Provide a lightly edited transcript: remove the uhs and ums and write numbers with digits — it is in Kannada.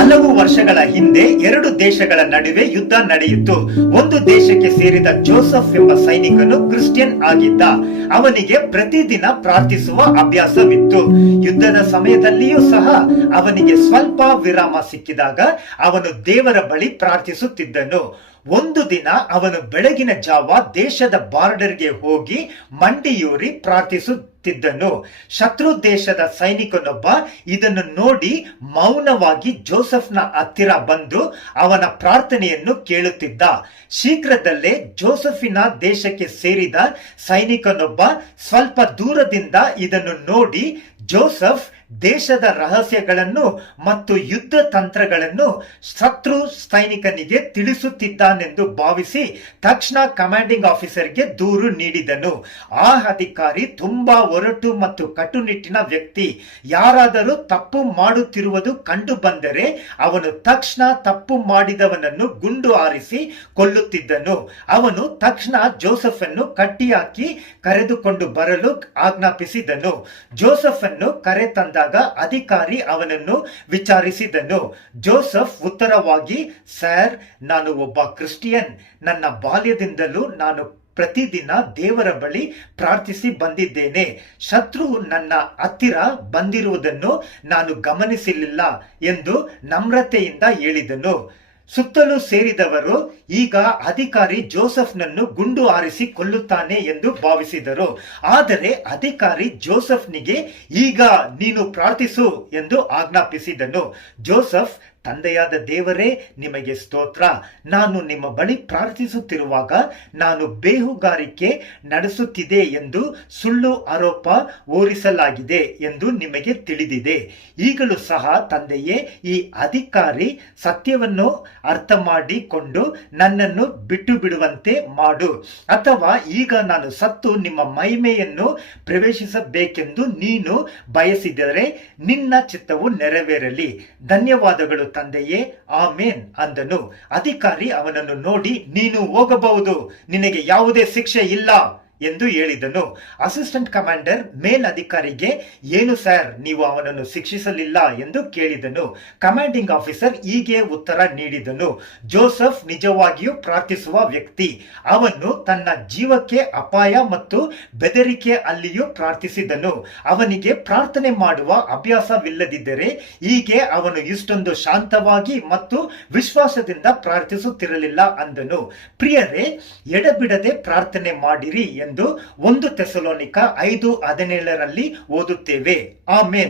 ಹಲವು ವರ್ಷಗಳ ಹಿಂದೆ ಎರಡು ದೇಶಗಳ ನಡುವೆ ಯುದ್ಧ ನಡೆಯಿತು. ಒಂದು ದೇಶಕ್ಕೆ ಸೇರಿದ ಜೋಸೆಫ್ ಎಂಬ ಸೈನಿಕನು ಕ್ರಿಶ್ಚಿಯನ್ ಆಗಿದ್ದ. ಅವನಿಗೆ ಪ್ರತಿದಿನ ಪ್ರಾರ್ಥಿಸುವ ಅಭ್ಯಾಸವಿತ್ತು. ಯುದ್ಧದ ಸಮಯದಲ್ಲಿಯೂ ಸಹ ಅವನಿಗೆ ಸ್ವಲ್ಪ ವಿರಾಮ ಸಿಕ್ಕಿದಾಗ ಅವನು ದೇವರ ಬಳಿ ಪ್ರಾರ್ಥಿಸುತ್ತಿದ್ದನು. ಒಂದು ದಿನ ಅವನು ಬೆಳಗಿನ ಜಾವ ದೇಶದ ಬಾರ್ಡರ್ಗೆ ಹೋಗಿ ಮಂಡಿಯೂರಿ ಪ್ರಾರ್ಥಿಸುತ್ತಿದ್ದನು. ಶತ್ರು ದೇಶದ ಸೈನಿಕನೊಬ್ಬ ಇದನ್ನು ನೋಡಿ ಮೌನವಾಗಿ ಜೋಸೆಫ್ನ ಹತ್ತಿರ ಬಂದು ಅವನ ಪ್ರಾರ್ಥನೆಯನ್ನು ಕೇಳುತ್ತಿದ್ದ. ಶೀಘ್ರದಲ್ಲೇ ಜೋಸೆಫಿನ ದೇಶಕ್ಕೆ ಸೇರಿದ ಸೈನಿಕನೊಬ್ಬ ಸ್ವಲ್ಪ ದೂರದಿಂದ ಇದನ್ನು ನೋಡಿ ಜೋಸೆಫ್ ದೇಶದ ರಹಸ್ಯಗಳನ್ನು ಮತ್ತು ಯುದ್ಧ ತಂತ್ರಗಳನ್ನು ಶತ್ರು ಸೈನಿಕನಿಗೆ ತಿಳಿಸುತ್ತಿದ್ದಾನೆಂದು ಭಾವಿಸಿ ತಕ್ಷಣ ಕಮಾಂಡಿಂಗ್ ಆಫೀಸರ್ಗೆ ದೂರು ನೀಡಿದನು. ಆ ಅಧಿಕಾರಿ ತುಂಬಾ ಒರಟು ಮತ್ತು ಕಟ್ಟುನಿಟ್ಟಿನ ವ್ಯಕ್ತಿ. ಯಾರಾದರೂ ತಪ್ಪು ಮಾಡುತ್ತಿರುವುದು ಕಂಡು ಬಂದರೆ ಅವನು ತಕ್ಷಣ ತಪ್ಪು ಮಾಡಿದವನನ್ನು ಗುಂಡು ಹಾರಿಸಿ ಕೊಲ್ಲುತ್ತಿದ್ದನು. ಅವನು ತಕ್ಷಣ ಜೋಸೆಫ್ ಅನ್ನು ಕಟ್ಟಿಹಾಕಿ ಕರೆದುಕೊಂಡು ಬರಲು ಆಜ್ಞಾಪಿಸಿದನು. ಜೋಸೆಫ್ ಅನ್ನು ಕರೆ ತಂದ ಅಧಿಕಾರಿ ಅವನನ್ನು ವಿಚಾರಿಸಿದನು. ಜೋಸೆಫ್ ಉತ್ತರವಾಗಿ, ಸರ್, ನಾನು ಒಬ್ಬ ಕ್ರಿಶ್ಚಿಯನ್. ನನ್ನ ಬಾಲ್ಯದಿಂದಲೂ ನಾನು ಪ್ರತಿದಿನ ದೇವರ ಬಳಿ ಪ್ರಾರ್ಥಿಸಿ ಬಂದಿದ್ದೇನೆ. ಶತ್ರು ನನ್ನ ಹತ್ತಿರ ಬಂದಿರುವುದನ್ನು ನಾನು ಗಮನಿಸಲಿಲ್ಲ ಎಂದು ನಮ್ರತೆಯಿಂದ ಹೇಳಿದನು. ಸುತ್ತಲೂ ಸೇರಿದವರು ಈಗ ಅಧಿಕಾರಿ ಜೋಸೆಫ್ನನ್ನು ಗುಂಡು ಹಾರಿಸಿ ಕೊಲ್ಲುತ್ತಾನೆ ಎಂದು ಭಾವಿಸಿದರು. ಆದರೆ ಅಧಿಕಾರಿ ಜೋಸೆಫ್ನಿಗೆ ಈಗ ನೀನು ಪ್ರಾರ್ಥಿಸು ಎಂದು ಆಜ್ಞಾಪಿಸಿದನು. ಜೋಸೆಫ್, ತಂದೆಯಾದ ದೇವರೇ, ನಿಮಗೆ ಸ್ತೋತ್ರ. ನಾನು ನಿಮ್ಮ ಬಳಿ ಪ್ರಾರ್ಥಿಸುತ್ತಿರುವಾಗ ನಾನು ಬೇಹುಗಾರಿಕೆ ನಡೆಸುತ್ತಿದೆ ಎಂದು ಸುಳ್ಳು ಆರೋಪ ಹೊರಿಸಲಾಗಿದೆ ಎಂದು ನಿಮಗೆ ತಿಳಿದಿದೆ. ಈಗಲೂ ಸಹ ತಂದೆಯೇ, ಈ ಅಧಿಕಾರಿ ಸತ್ಯವನ್ನು ಅರ್ಥ ಮಾಡಿಕೊಂಡು ನನ್ನನ್ನು ಬಿಟ್ಟು ಬಿಡುವಂತೆ ಮಾಡು. ಅಥವಾ ಈಗ ನಾನು ಸತ್ತು ನಿಮ್ಮ ಮಹಿಮೆಯನ್ನು ಪ್ರವೇಶಿಸಬೇಕೆಂದು ನೀನು ಬಯಸಿದರೆ ನಿನ್ನ ಚಿತ್ತವು ನೆರವೇರಲಿ. ಧನ್ಯವಾದಗಳು ತಂದೆಯೇ, ಆಮೇನ್ ಅಂದನು. ಅಧಿಕಾರಿ ಅವನನ್ನು ನೋಡಿ, ನೀನು ಹೋಗಬಹುದು, ನಿನಗೆ ಯಾವುದೇ ಶಿಕ್ಷೆ ಇಲ್ಲ ಎಂದು ಹೇಳಿದನು. ಅಸಿಸ್ಟೆಂಟ್ ಕಮಾಂಡರ್ ಮೇಲಧಿಕಾರಿಗೆ, ಏನು ಸರ್, ನೀವು ಅವನನ್ನು ಶಿಕ್ಷಿಸಲಿಲ್ಲ ಎಂದು ಕೇಳಿದನು. ಕಮಾಂಡಿಂಗ್ ಆಫೀಸರ್ ಹೀಗೆ ಉತ್ತರ ನೀಡಿದನು, ಜೋಸೆಫ್ ನಿಜವಾಗಿಯೂ ಪ್ರಾರ್ಥಿಸುವ ವ್ಯಕ್ತಿ. ಅವನು ತನ್ನ ಜೀವಕ್ಕೆ ಅಪಾಯ ಮತ್ತು ಬೆದರಿಕೆ ಅಲ್ಲಿಯೂ ಪ್ರಾರ್ಥಿಸಿದನು. ಅವನಿಗೆ ಪ್ರಾರ್ಥನೆ ಮಾಡುವ ಅಭ್ಯಾಸವಿಲ್ಲದಿದ್ದರೆ ಹೀಗೆ ಅವನು ಇಷ್ಟೊಂದು ಶಾಂತವಾಗಿ ಮತ್ತು ವಿಶ್ವಾಸದಿಂದ ಪ್ರಾರ್ಥಿಸುತ್ತಿರಲಿಲ್ಲ ಅಂದನು. ಪ್ರಿಯರೇ, ಎಡಬಿಡದೆ ಪ್ರಾರ್ಥನೆ ಮಾಡಿರಿ ಎಂದು 1 ಥೆಸಲೋನಿಕ 5:17 ಓದುತ್ತೇವೆ. ಆಮೆನ್.